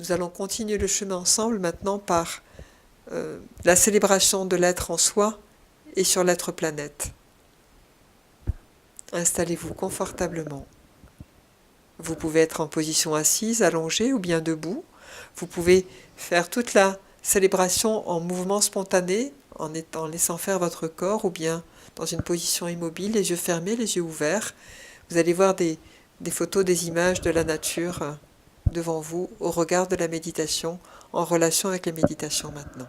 Nous allons continuer le chemin ensemble maintenant par la célébration de l'être en soi et sur l'être planète. Installez-vous confortablement. Vous pouvez être en position assise, allongée ou bien debout. Vous pouvez faire toute la célébration en mouvement spontané, en laissant faire votre corps, ou bien dans une position immobile, les yeux fermés, les yeux ouverts. Vous allez voir des photos, des images de la nature devant vous au regard de la méditation, en relation avec les méditations maintenant.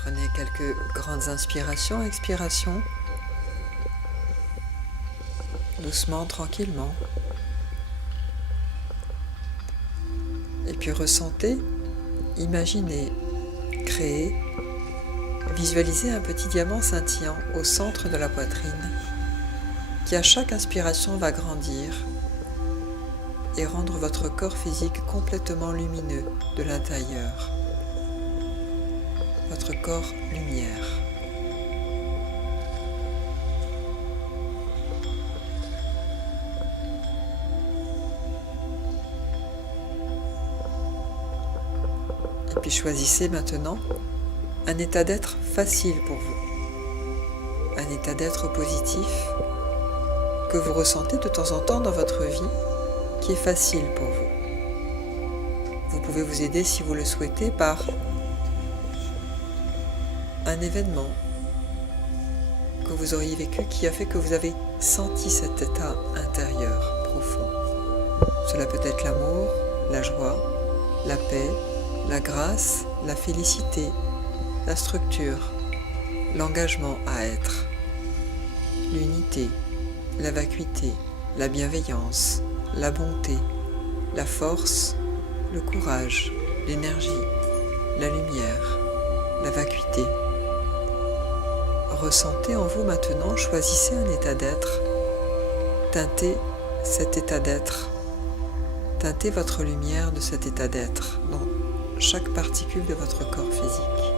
Prenez quelques grandes inspirations, expirations, doucement, tranquillement. Et puis ressentez, imaginez, créez, visualisez un petit diamant scintillant au centre de la poitrine qui à chaque inspiration va grandir et rendre votre corps physique complètement lumineux de l'intérieur. Votre corps lumière. Et puis choisissez maintenant un état d'être facile pour vous, un état d'être positif que vous ressentez de temps en temps dans votre vie, qui est facile pour vous. Vous pouvez vous aider si vous le souhaitez par un événement que vous auriez vécu qui a fait que vous avez senti cet état intérieur profond. Cela peut être l'amour, la joie, la paix, la grâce, la félicité, la structure, l'engagement à être, l'unité, la vacuité, la bienveillance, la bonté, la force, le courage, l'énergie, la lumière, la vacuité. Ressentez en vous maintenant, choisissez un état d'être, teintez cet état d'être, teintez votre lumière de cet état d'être dans chaque particule de votre corps physique.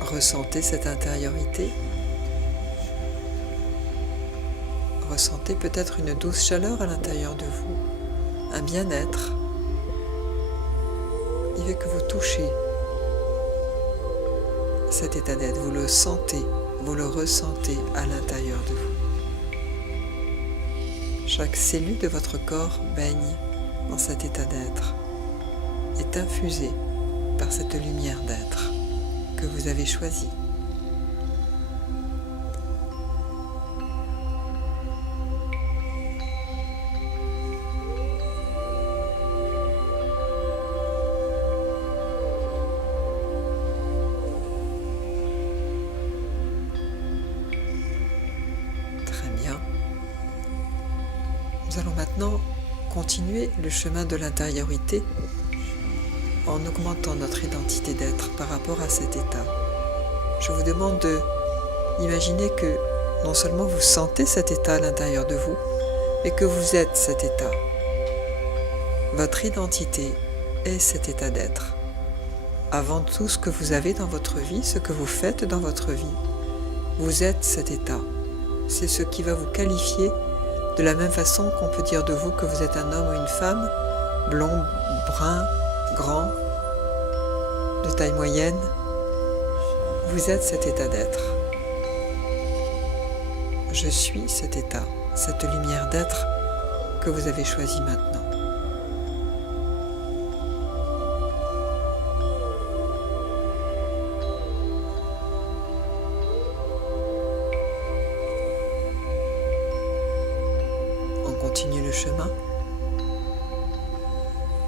Ressentez cette intériorité. Ressentez peut-être une douce chaleur à l'intérieur de vous, un bien-être. Il veut que vous touchez cet état d'être, vous le sentez, vous le ressentez à l'intérieur de vous. Chaque cellule de votre corps baigne dans cet état d'être, est infusée par cette lumière d'être que vous avez choisie. Nous allons maintenant continuer le chemin de l'intériorité en augmentant notre identité d'être par rapport à cet état. Je vous demande d'imaginer que non seulement vous sentez cet état à l'intérieur de vous, mais que vous êtes cet état. Votre identité est cet état d'être. Avant tout ce que vous avez dans votre vie, ce que vous faites dans votre vie, vous êtes cet état. C'est ce qui va vous qualifier de la même façon qu'on peut dire de vous que vous êtes un homme ou une femme, blond, brun, grand, de taille moyenne. Vous êtes cet état d'être. Je suis cet état, cette lumière d'être que vous avez choisi maintenant. Continue le chemin.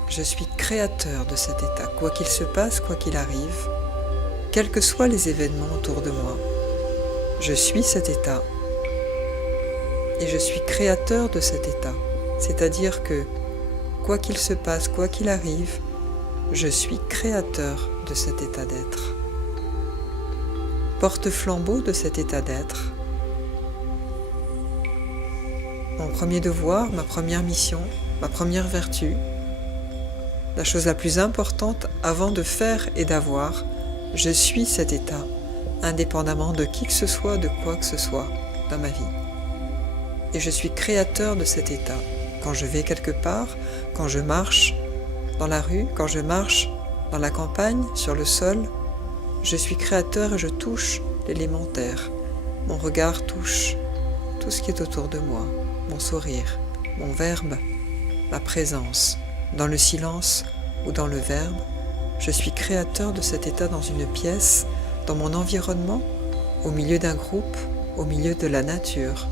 Je suis créateur de cet état, quoi qu'il se passe, quoi qu'il arrive, quels que soient les événements autour de moi. Je suis cet état et je suis créateur de cet état. C'est-à-dire que, quoi qu'il se passe, quoi qu'il arrive, Je suis créateur de cet état d'être. Porte-flambeau de cet état d'être. Mon premier devoir, ma première mission, ma première vertu, la chose la plus importante avant de faire et d'avoir, je suis cet état, indépendamment de qui que ce soit, de quoi que ce soit dans ma vie. Et je suis créateur de cet état. Quand je vais quelque part, quand je marche dans la rue, quand je marche dans la campagne, sur le sol, je suis créateur et je touche l'élémentaire. Mon regard touche tout ce qui est autour de moi, mon sourire, mon verbe, ma présence, dans le silence ou dans le verbe. Je suis créateur de cet état dans une pièce, dans mon environnement, au milieu d'un groupe, au milieu de la nature.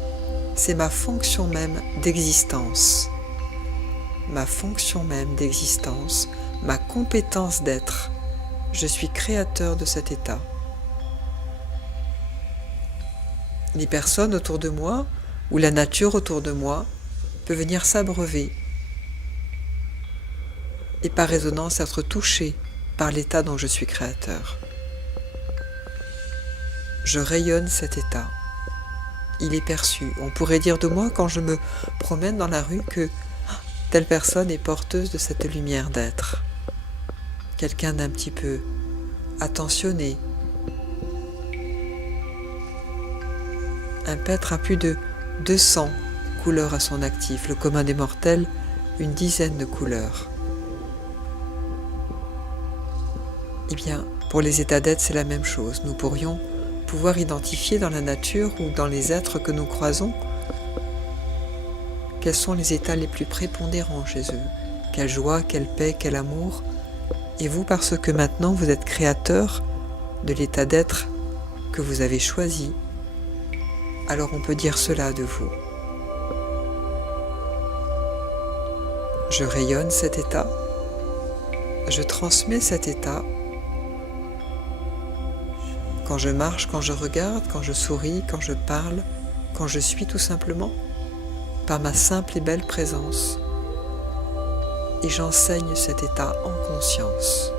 C'est ma fonction même d'existence. Ma fonction même d'existence, ma compétence d'être. Je suis créateur de cet état. Les personnes autour de moi, ou la nature autour de moi, peut venir s'abreuver et par résonance être touchée par l'état dont je suis créateur. Je rayonne cet état. Il est perçu. On pourrait dire de moi quand je me promène dans la rue que telle personne est porteuse de cette lumière d'être. Quelqu'un d'un petit peu attentionné. Un peintre a plus de 200 couleurs à son actif. Le commun des mortels, une dizaine de couleurs. Eh bien, pour les états d'être, c'est la même chose. Nous pourrions pouvoir identifier dans la nature ou dans les êtres que nous croisons quels sont les états les plus prépondérants chez eux. Quelle joie, quelle paix, quel amour. Et vous, parce que maintenant vous êtes créateur de l'état d'être que vous avez choisi, alors on peut dire cela de vous. Je rayonne cet état, je transmets cet état. Quand je marche, quand je regarde, quand je souris, quand je parle, quand je suis tout simplement, par ma simple et belle présence. Et j'enseigne cet état en conscience.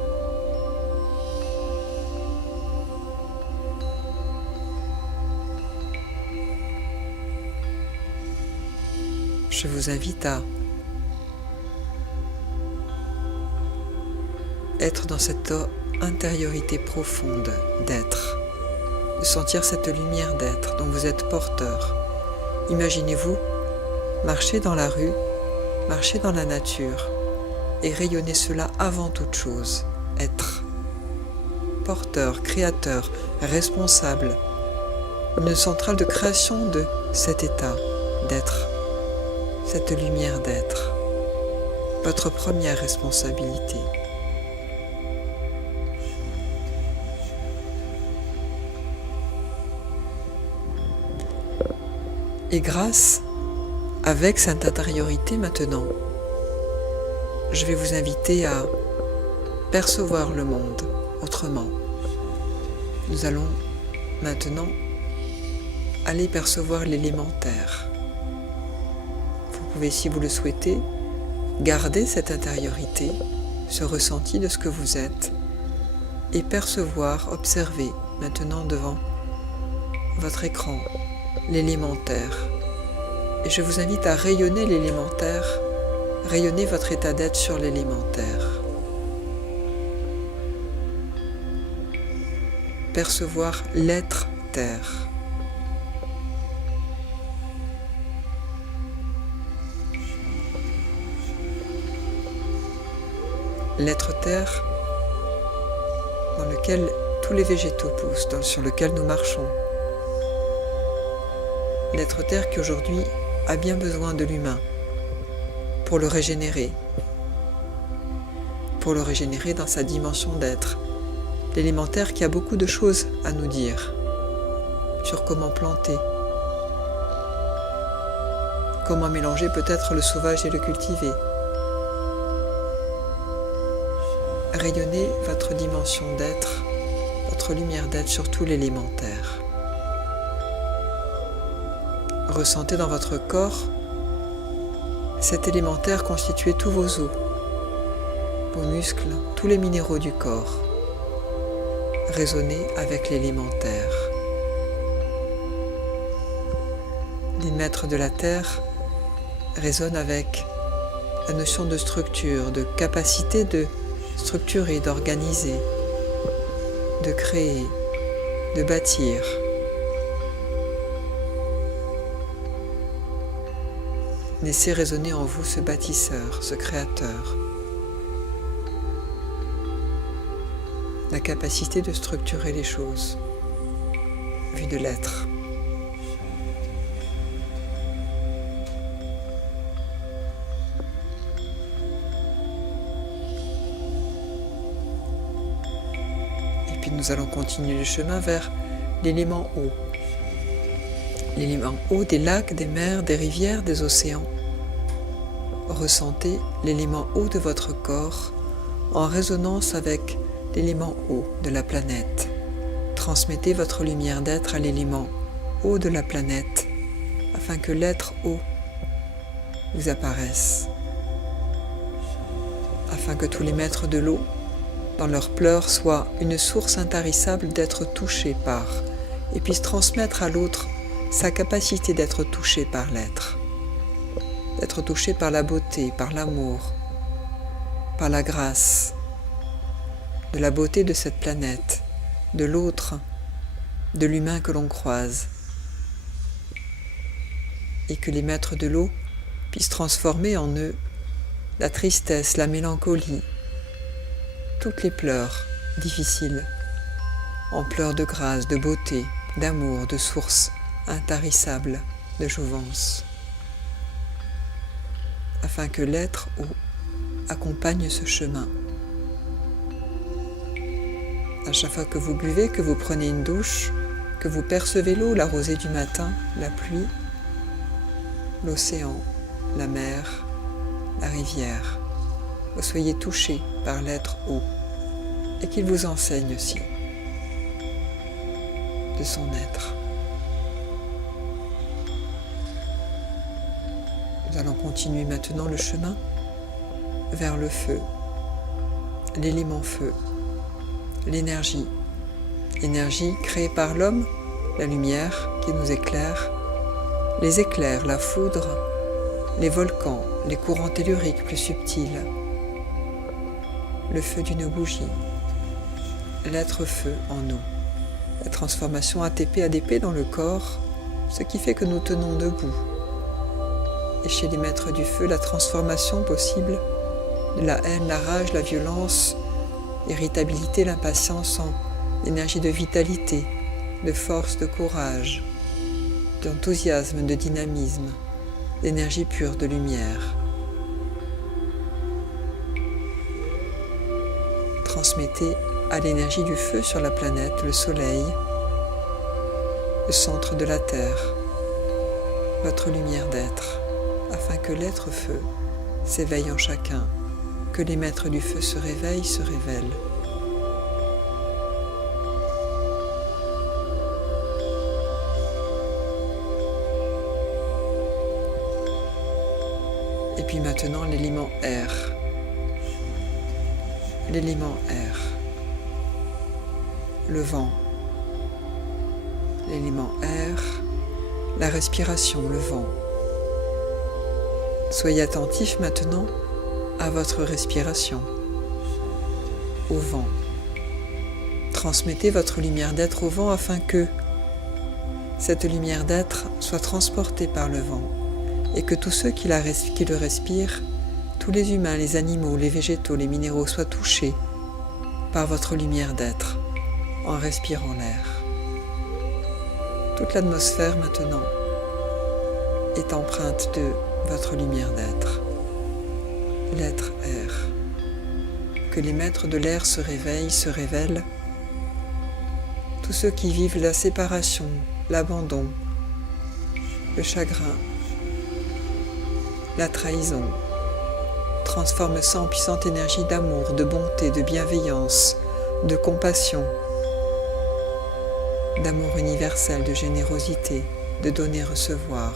Je vous invite à être dans cette intériorité profonde d'être, de sentir cette lumière d'être dont vous êtes porteur. Imaginez-vous marcher dans la rue, marcher dans la nature et rayonner cela avant toute chose, être porteur, créateur, responsable, une centrale de création de cet état d'être, cette lumière d'être, votre première responsabilité. Et grâce, avec cette intériorité maintenant, je vais vous inviter à percevoir le monde autrement. Nous allons maintenant aller percevoir l'élémentaire. Vous pouvez, si vous le souhaitez, garder cette intériorité, ce ressenti de ce que vous êtes, et percevoir, observer maintenant devant votre écran l'élémentaire. Et je vous invite à rayonner l'élémentaire, rayonner votre état d'être sur l'élémentaire. Percevoir l'être terre. L'être terre dans lequel tous les végétaux poussent, sur lequel nous marchons. L'être terre qui aujourd'hui a bien besoin de l'humain pour le régénérer dans sa dimension d'être. L'élémentaire qui a beaucoup de choses à nous dire sur comment planter, comment mélanger peut-être le sauvage et le cultivé. Rayonnez votre dimension d'être, votre lumière d'être sur tout l'élémentaire. Ressentez dans votre corps cet élémentaire constituer tous vos os aux muscles, tous les minéraux du corps. Résonnez avec l'élémentaire. Les maîtres de la Terre résonnent avec la notion de structure, de capacité de structurer, d'organiser, de créer, de bâtir. Laissez résonner en vous ce bâtisseur, ce créateur. La capacité de structurer les choses, vue de l'être. Et puis nous allons continuer le chemin vers l'élément eau. L'élément eau des lacs, des mers, des rivières, des océans. Ressentez l'élément eau de votre corps en résonance avec l'élément eau de la planète. Transmettez votre lumière d'être à l'élément eau de la planète afin que l'être eau vous apparaisse. Afin que tous les maîtres de l'eau, dans leurs pleurs, soient une source intarissable d'être touchés par et puissent transmettre à l'autre sa capacité d'être touché par l'être, d'être touché par la beauté, par l'amour, par la grâce, de la beauté de cette planète, de l'autre, de l'humain que l'on croise, et que les maîtres de l'eau puissent transformer en eux la tristesse, la mélancolie, toutes les pleurs difficiles, en pleurs de grâce, de beauté, d'amour, de source intarissable de jouvence, afin que l'être eau accompagne ce chemin. À chaque fois que vous buvez, que vous prenez une douche, que vous percevez l'eau, la rosée du matin, la pluie, l'océan, la mer, la rivière, vous soyez touchés par l'être eau et qu'il vous enseigne aussi de son être. Nous allons continuer maintenant le chemin vers le feu, l'élément feu, l'énergie créée par l'homme, la lumière qui nous éclaire, les éclairs, la foudre, les volcans, les courants telluriques plus subtils, le feu d'une bougie, l'être feu en nous, la transformation ATP-ADP dans le corps, ce qui fait que nous tenons debout. Et chez les maîtres du feu, la transformation possible de la haine, la rage, la violence, l'irritabilité, l'impatience en énergie de vitalité, de force, de courage, d'enthousiasme, de dynamisme, d'énergie pure, de lumière. Transmettez à l'énergie du feu sur la planète, le soleil, le centre de la Terre, votre lumière d'être, afin que l'être feu s'éveille en chacun, que les maîtres du feu se réveillent, se révèlent. Et puis maintenant l'élément air. L'élément air. Le vent. L'élément air. La respiration, le vent. Soyez attentifs maintenant à votre respiration, au vent. Transmettez votre lumière d'être au vent afin que cette lumière d'être soit transportée par le vent et que tous ceux qui le respirent, tous les humains, les animaux, les végétaux, les minéraux soient touchés par votre lumière d'être en respirant l'air. Toute l'atmosphère maintenant est empreinte de votre lumière d'être, l'être air. Que les maîtres de l'air se réveillent, se révèlent. Tous ceux qui vivent la séparation, l'abandon, le chagrin, la trahison, transforment ça en puissante énergie d'amour, de bonté, de bienveillance, de compassion, d'amour universel, de générosité, de donner-recevoir,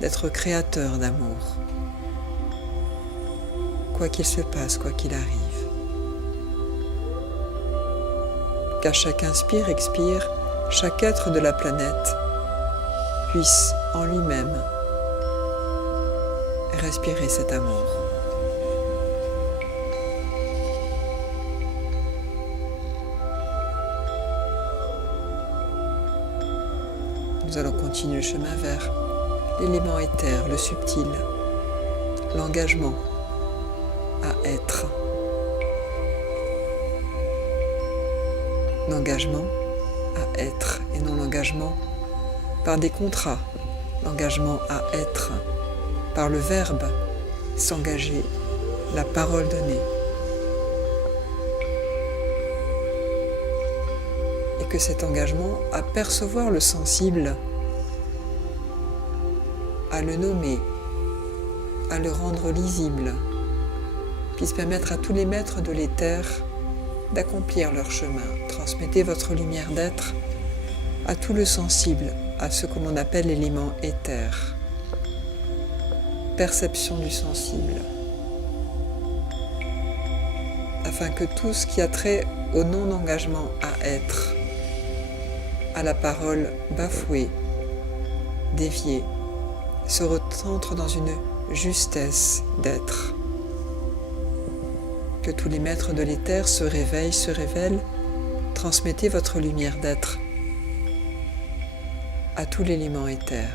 d'être créateur d'amour. Quoi qu'il se passe, quoi qu'il arrive. qu'à chaque inspire-expire, chaque être de la planète puisse en lui-même respirer cet amour. Nous allons continuer le chemin vers l'élément éther, le subtil, l'engagement à être. L'engagement à être et non l'engagement par des contrats. L'engagement à être par le verbe s'engager, la parole donnée. Et que cet engagement à percevoir le sensible, à le nommer, à le rendre lisible, puisse permettre à tous les maîtres de l'éther d'accomplir leur chemin. Transmettez votre lumière d'être à tout le sensible, à ce que l'on appelle l'élément éther. Perception du sensible. Afin que tout ce qui a trait au non-engagement à être, à la parole bafouée, déviée, se recentre dans une justesse d'être. Que tous les maîtres de l'éther se réveillent, se révèlent, transmettez votre lumière d'être à tout l'élément éther.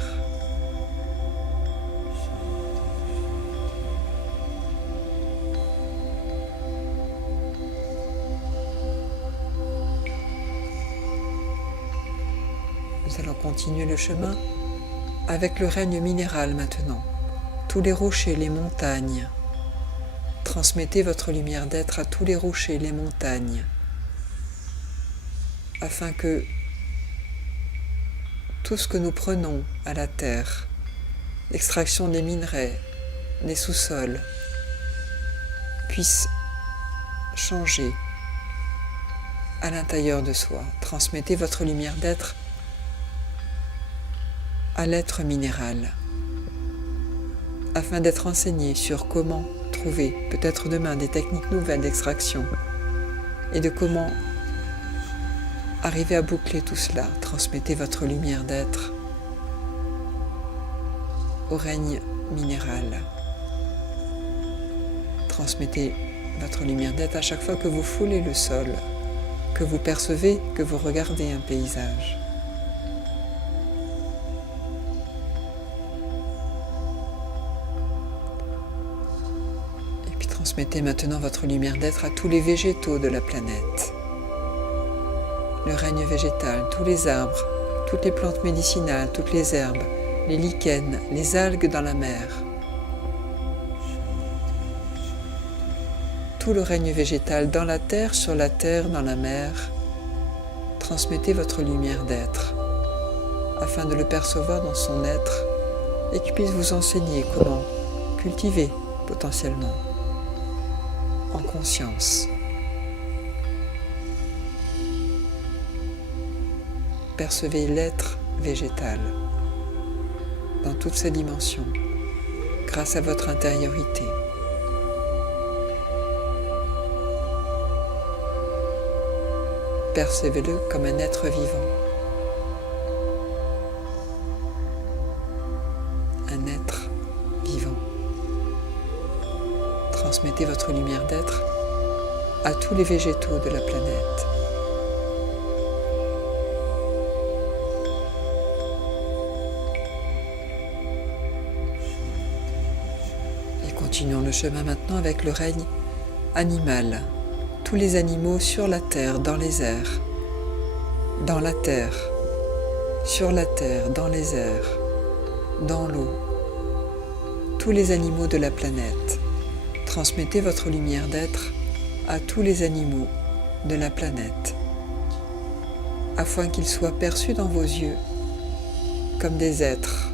Nous allons continuer le chemin avec le règne minéral maintenant. Tous les rochers, les montagnes. Transmettez votre lumière d'être à tous les rochers, les montagnes, afin que tout ce que nous prenons à la terre, l'extraction des minerais, des sous-sols, puisse changer à l'intérieur de soi. Transmettez votre lumière d'être à l'être minéral, afin d'être enseigné sur comment trouver, peut-être demain, des techniques nouvelles d'extraction et de comment arriver à boucler tout cela. Transmettez votre lumière d'être au règne minéral. Transmettez votre lumière d'être à chaque fois que vous foulez le sol, que vous percevez, que vous regardez un paysage. Transmettez maintenant votre lumière d'être à tous les végétaux de la planète. Le règne végétal, tous les arbres, toutes les plantes médicinales, toutes les herbes, les lichens, les algues dans la mer. Tout le règne végétal dans la terre, sur la terre, dans la mer. Transmettez votre lumière d'être, afin de le percevoir dans son être et qu'il puisse vous enseigner comment cultiver potentiellement. En conscience. Percevez l'être végétal dans toutes ses dimensions grâce à votre intériorité. Percevez-le comme un être vivant. Un être vivant. Transmettez votre lumière d'être à tous les végétaux de la planète. Et continuons le chemin maintenant avec le règne animal. Tous les animaux sur la terre, dans les airs, dans la terre, sur la terre, dans les airs, dans l'eau. Tous les animaux de la planète. Transmettez votre lumière d'être à tous les animaux de la planète, afin qu'ils soient perçus dans vos yeux comme des êtres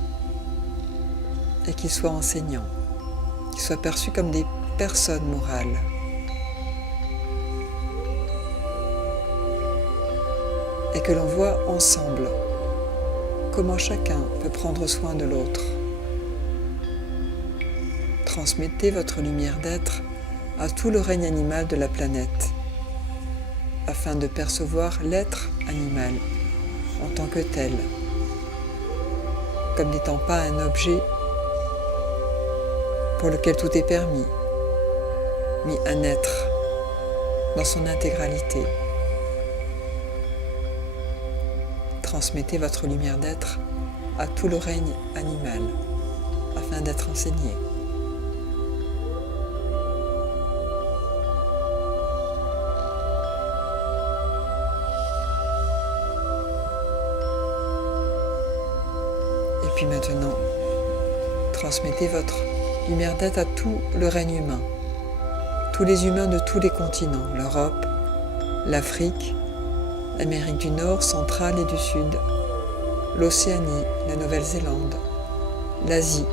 et qu'ils soient enseignants, qu'ils soient perçus comme des personnes morales. Et que l'on voit ensemble comment chacun peut prendre soin de l'autre. Transmettez votre lumière d'être à tout le règne animal de la planète, afin de percevoir l'être animal en tant que tel, comme n'étant pas un objet pour lequel tout est permis, mais un être dans son intégralité. Transmettez votre lumière d'être à tout le règne animal afin d'être enseigné. Et puis maintenant, transmettez votre lumière d'être à tout le règne humain, tous les humains de tous les continents, l'Europe, l'Afrique, l'Amérique du Nord, centrale et du Sud, l'Océanie, la Nouvelle-Zélande, l'Asie,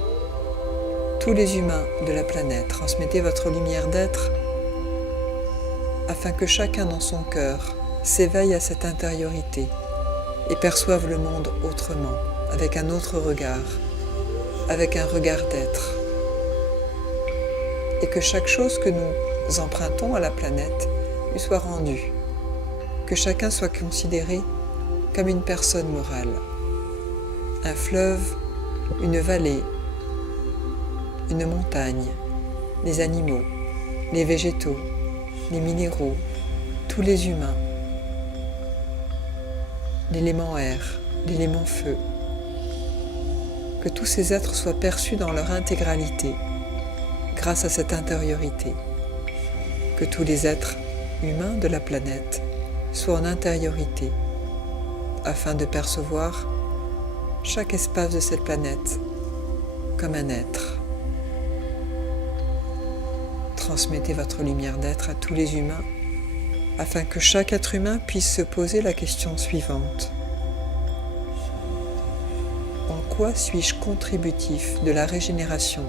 tous les humains de la planète. Transmettez votre lumière d'être afin que chacun dans son cœur s'éveille à cette intériorité et perçoive le monde autrement, avec un autre regard, avec un regard d'être. Et que chaque chose que nous empruntons à la planète lui soit rendue, que chacun soit considéré comme une personne morale, un fleuve, une vallée, une montagne, les animaux, les végétaux, les minéraux, tous les humains, l'élément air, l'élément feu, que tous ces êtres soient perçus dans leur intégralité, grâce à cette intériorité, que tous les êtres humains de la planète soient en intériorité, afin de percevoir chaque espace de cette planète comme un être. Transmettez votre lumière d'être à tous les humains, afin que chaque être humain puisse se poser la question suivante. En quoi suis-je contributif de la régénération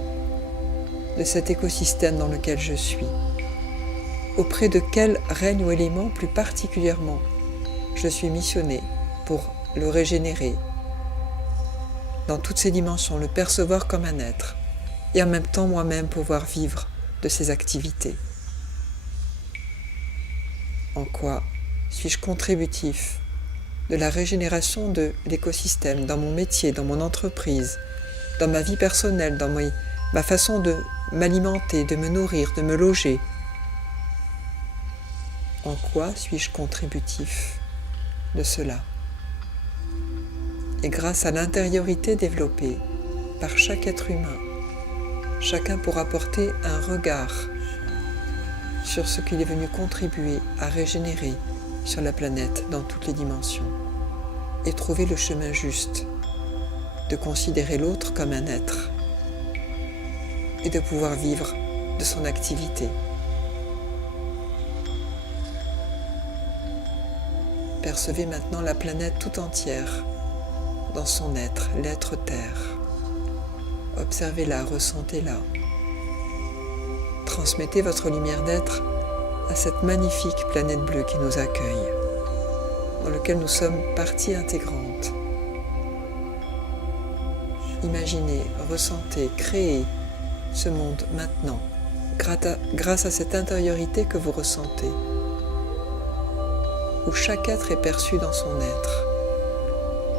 de cet écosystème dans lequel je suis? Auprès de quel règne ou élément plus particulièrement je suis missionné pour le régénérer dans toutes ses dimensions, le percevoir comme un être et en même temps moi-même pouvoir vivre de ces activités? En quoi suis-je contributif de la régénération de l'écosystème dans mon métier, dans mon entreprise, dans ma vie personnelle, dans ma façon de m'alimenter, de me nourrir, de me loger? En quoi suis-je contributif de cela? Et grâce à l'intériorité développée par chaque être humain, chacun pourra porter un regard sur ce qu'il est venu contribuer à régénérer sur la planète dans toutes les dimensions et trouver le chemin juste de considérer l'autre comme un être et de pouvoir vivre de son activité. Percevez maintenant la planète tout entière dans son être, l'être Terre. Observez-la, ressentez-la. Transmettez votre lumière d'être à cette magnifique planète bleue qui nous accueille, dans laquelle nous sommes partie intégrante. Imaginez, ressentez, créez ce monde maintenant, grâce à cette intériorité que vous ressentez, où chaque être est perçu dans son être.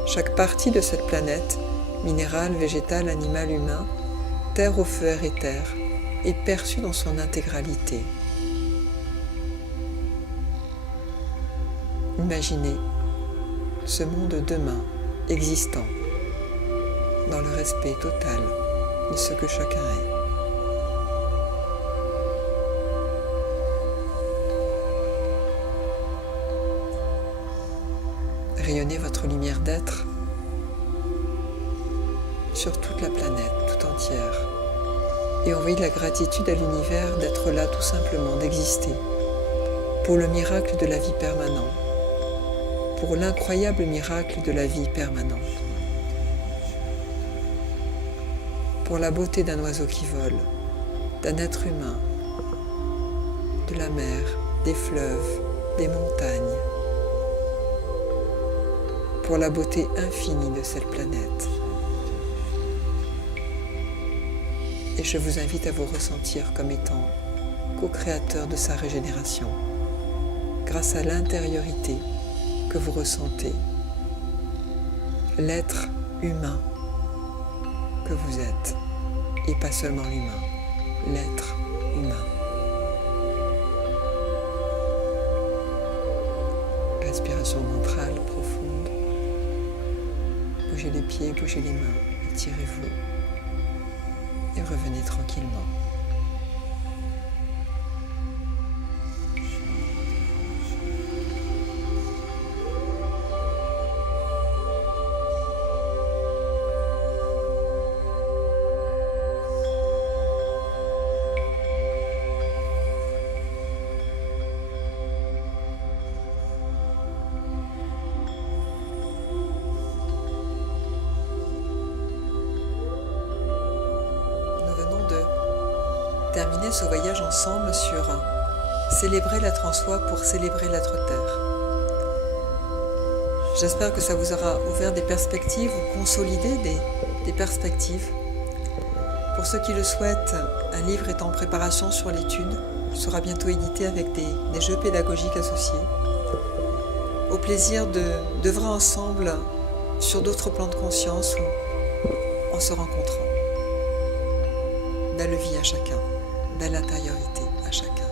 Chaque partie de cette planète, minérale, végétale, animale, humain, terre au feu, air et terre, est perçue dans son intégralité. Imaginez ce monde demain existant dans le respect total de ce que chacun est. Rayonnez votre lumière d'être sur toute la planète, tout entière, et envoyez de la gratitude à l'univers d'être là tout simplement, d'exister, pour le miracle de la vie permanente, pour l'incroyable miracle de la vie permanente, pour la beauté d'un oiseau qui vole, d'un être humain, de la mer, des fleuves, des montagnes, pour la beauté infinie de cette planète. Et je vous invite à vous ressentir comme étant co-créateur de sa régénération, grâce à l'intériorité que vous ressentez, l'être humain que vous êtes, et pas seulement l'humain, l'être humain. Respiration ventrale profonde. Bougez les pieds, bougez les mains, étirez-vous et revenez tranquillement. Terminer ce voyage ensemble sur célébrer l'être en soi pour célébrer l'être terre. J'espère que ça vous aura ouvert des perspectives ou consolidé des perspectives. Pour ceux qui le souhaitent, un livre est en préparation sur l'étude. Il sera bientôt édité avec des jeux pédagogiques associés. Au plaisir d'œuvrer ensemble sur d'autres plans de conscience ou en se rencontrant. Dans le vie à chacun, dans l'intériorité à chacun.